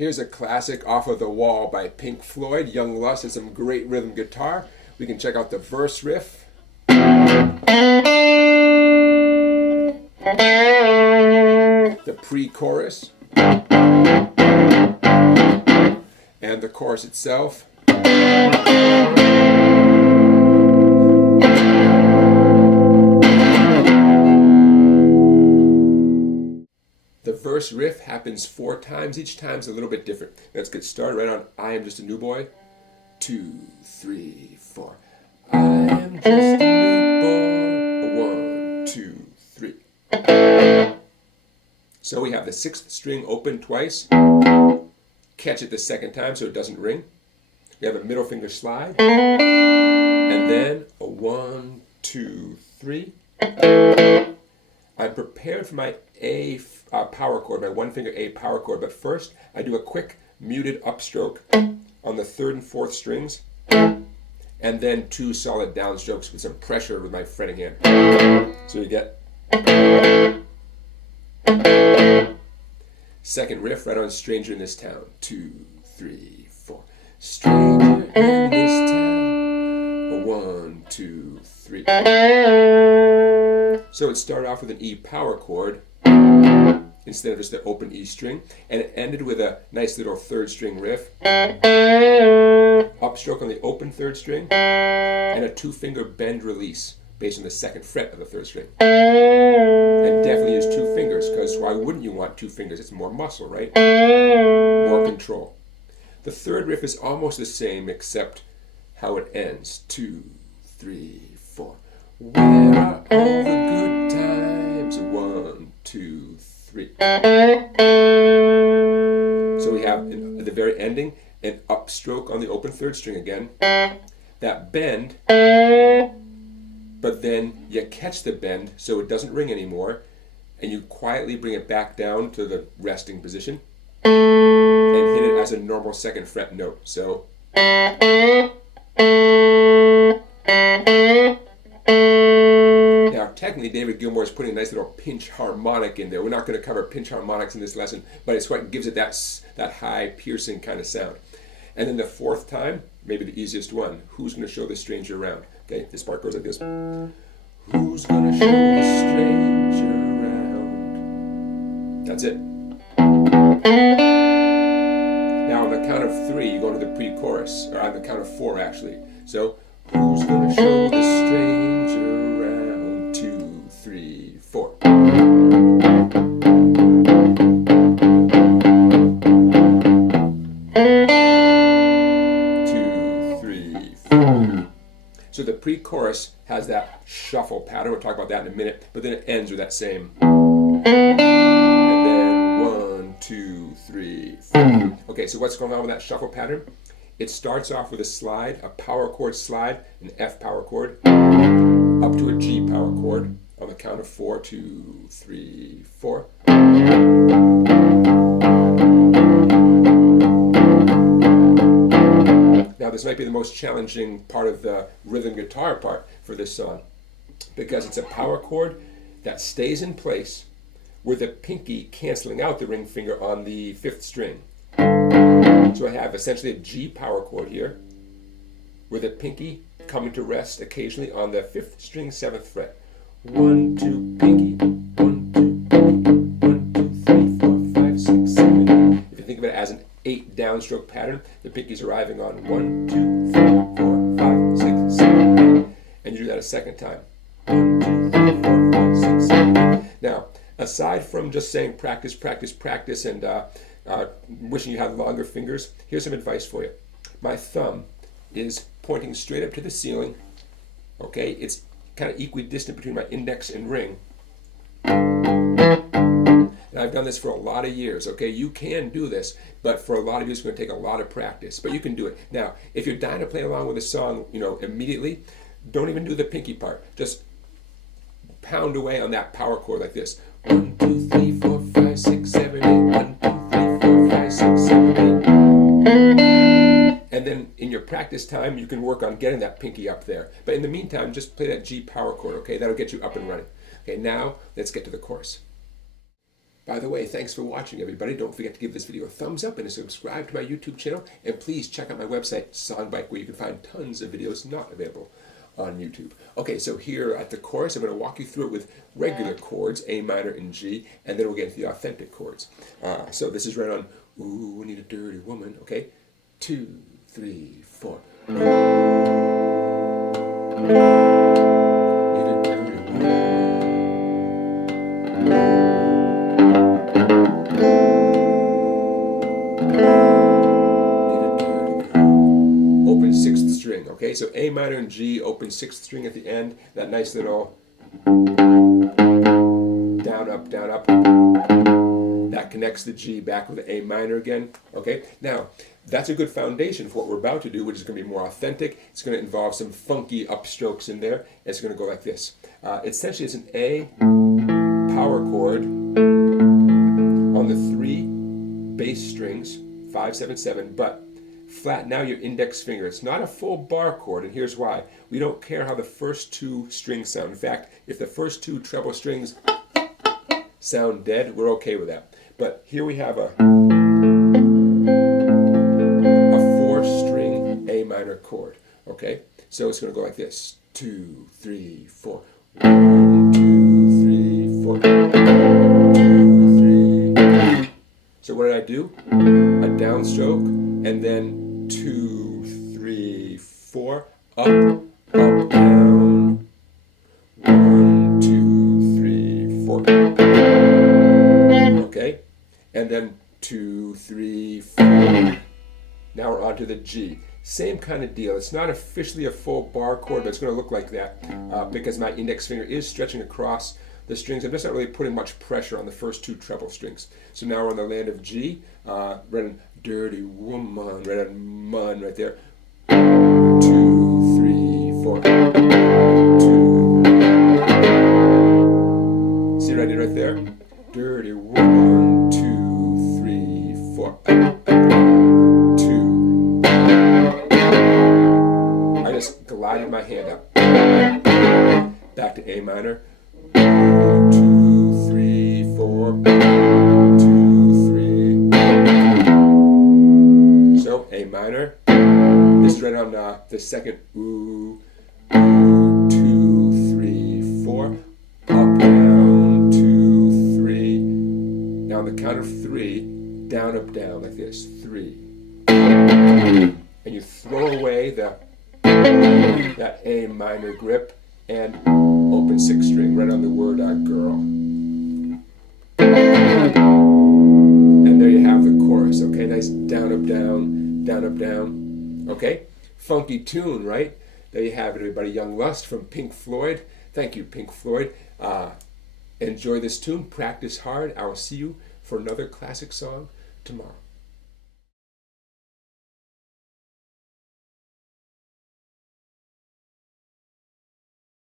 Here's a classic off of the wall by Pink Floyd, Young Lust, and some great rhythm guitar. We can check out the verse riff. The pre-chorus. And the chorus itself. The verse riff happens 4 times. Each time's a little bit different. Let's get started right on I Am Just a New Boy. 2, 3, 4. I am just a new boy. 1, 2, 3. So we have the 6th string open twice. Catch it the 2nd time so it doesn't ring. We have a middle finger slide. And then a 1, 2, 3. I'm prepared for my A power chord, my 1-finger A power chord, but first I do a quick muted upstroke on the 3rd and 4th strings, and then 2 solid downstrokes with some pressure with my fretting hand. So you get second riff right on Stranger in This Town. 2, 3, 4. Stranger in this town. 1, 2, 3. So it started off with an E power chord instead of just the open E string, and it ended with a nice little 3rd string riff, upstroke on the open 3rd string, and a 2-finger bend release based on the 2nd fret of the 3rd string. And definitely use 2 fingers, because why wouldn't you want 2 fingers? It's more muscle, right? More control. The 3rd riff is almost the same except how it ends. 2, 3, 4. Where are all the good times? 1, 2, 3. So we have at the very ending an upstroke on the open 3rd string again. That bend, but then you catch the bend so it doesn't ring anymore, and you quietly bring it back down to the resting position and hit it as a normal 2nd fret note. So now, technically, David Gilmour is putting a nice little pinch harmonic in there. We're not going to cover pinch harmonics in this lesson, but it's what gives it that high, piercing kind of sound. And then the 4th time, maybe the easiest one, who's going to show the stranger around? Okay, this part goes like this. Who's going to show the stranger around? That's it. Now, on the count of 3, you go to the pre-chorus, or on the count of 4, actually. So, who's going to show the stranger around? 2, 3, 4. 2, 3, 4. So the pre-chorus has that shuffle pattern. We'll talk about that in a minute. But then it ends with that same. And then 1, 2, 3, 4. Okay, so what's going on with that shuffle pattern? It starts off with a slide, a power chord slide, an F power chord, up to a G power chord on the count of 4, 2, 3, 4. Now this might be the most challenging part of the rhythm guitar part for this song, because it's a power chord that stays in place with the pinky canceling out the ring finger on the 5th string. So I have essentially a G power chord here, with a pinky coming to rest occasionally on the 5th string, 7th fret. 1, 2, pinky, 1, 2, pinky, 1, 2, 3, 4, 5, 6, 7, 8. If you think of it as an 8 downstroke pattern, the pinky's arriving on 1, 2, 3, 4, 5, 6, 7, 8. And you do that a 2nd time. 1, 2, 3, 4, 5, 6, 7, 8. Now, aside from just saying practice, practice, practice, and wishing you had longer fingers, here's some advice for you. My thumb is pointing straight up to the ceiling. Okay, it's kind of equidistant between my index and ring. And I've done this for a lot of years. Okay, you can do this, but for a lot of you, it's going to take a lot of practice. But you can do it. Now, if you're dying to play along with a song, immediately, don't even do the pinky part. Just pound away on that power chord like this. 1, 2, 3, 4, 5, 6, 7, 8. 1, 2, 3, 4, 5, 6, 7, 8. And then in your practice time, you can work on getting that pinky up there. But in the meantime, just play that G power chord, okay? That'll get you up and running. Okay, now let's get to the chorus. By By the way, thanks for watching, everybody. Don't forget to give this video a thumbs up and to subscribe to my YouTube channel. And please check out my website, Songbike, where you can find tons of videos not available on YouTube. Okay, so here at the chorus, I'm going to walk you through it with regular chords, A minor and G, and then we'll get into the authentic chords. So this is right on, ooh, we need a dirty woman, okay? 2, 3, 4. Need a dirty woman. Open 6th string, okay? So A minor and G, open 6th string at the end, that nice little down, up, down, up. That connects the G back with the A minor again, okay? Now, that's a good foundation for what we're about to do, which is going to be more authentic. It's going to involve some funky upstrokes in there. It's going to go like this. Essentially, it's an A power chord on the 3 bass strings, 5, 7, 7, but flatten out your index finger. It's not a full bar chord, and here's why. We don't care how the first 2 strings sound. In fact, if the first 2 treble strings sound dead, we're okay with that. But here we have a 4-string A minor chord, okay? So it's going to go like this. 2, 3, 4. 1, 2, 3, 4. 2, 3. So what did I do? A downstroke, and then 2, 3, 4, up, down. 1, 2, 3, 4. Okay, and then 2, 3, 4. Now we're on to the G. Same kind of deal. It's not officially a full bar chord, but it's going to look like that because my index finger is stretching across the strings. I'm just not really putting much pressure on the first 2 treble strings. So now we're on the land of G. Right on dirty woman, right on mun, right there. 2, 3, 4. 2. See what I did right there? Dirty woman, 2, 3, 4. 2. I just glided my hand up. Back to A minor. 2, 3, 4. 2, 3. So A minor. This is right on the second. Ooh, 2, 3, 4. Up, down, 2, 3. Now on the count of 3, down, up, down, like this. 3. And you throw away that A minor grip and open 6th string right on the word girl. And there you have the chorus, okay? Nice down, up, down, down, up, down. Okay? Funky tune, right? There you have it, everybody. Young Lust from Pink Floyd. Thank you, Pink Floyd. Enjoy this tune. Practice hard. I will see you for another classic song tomorrow.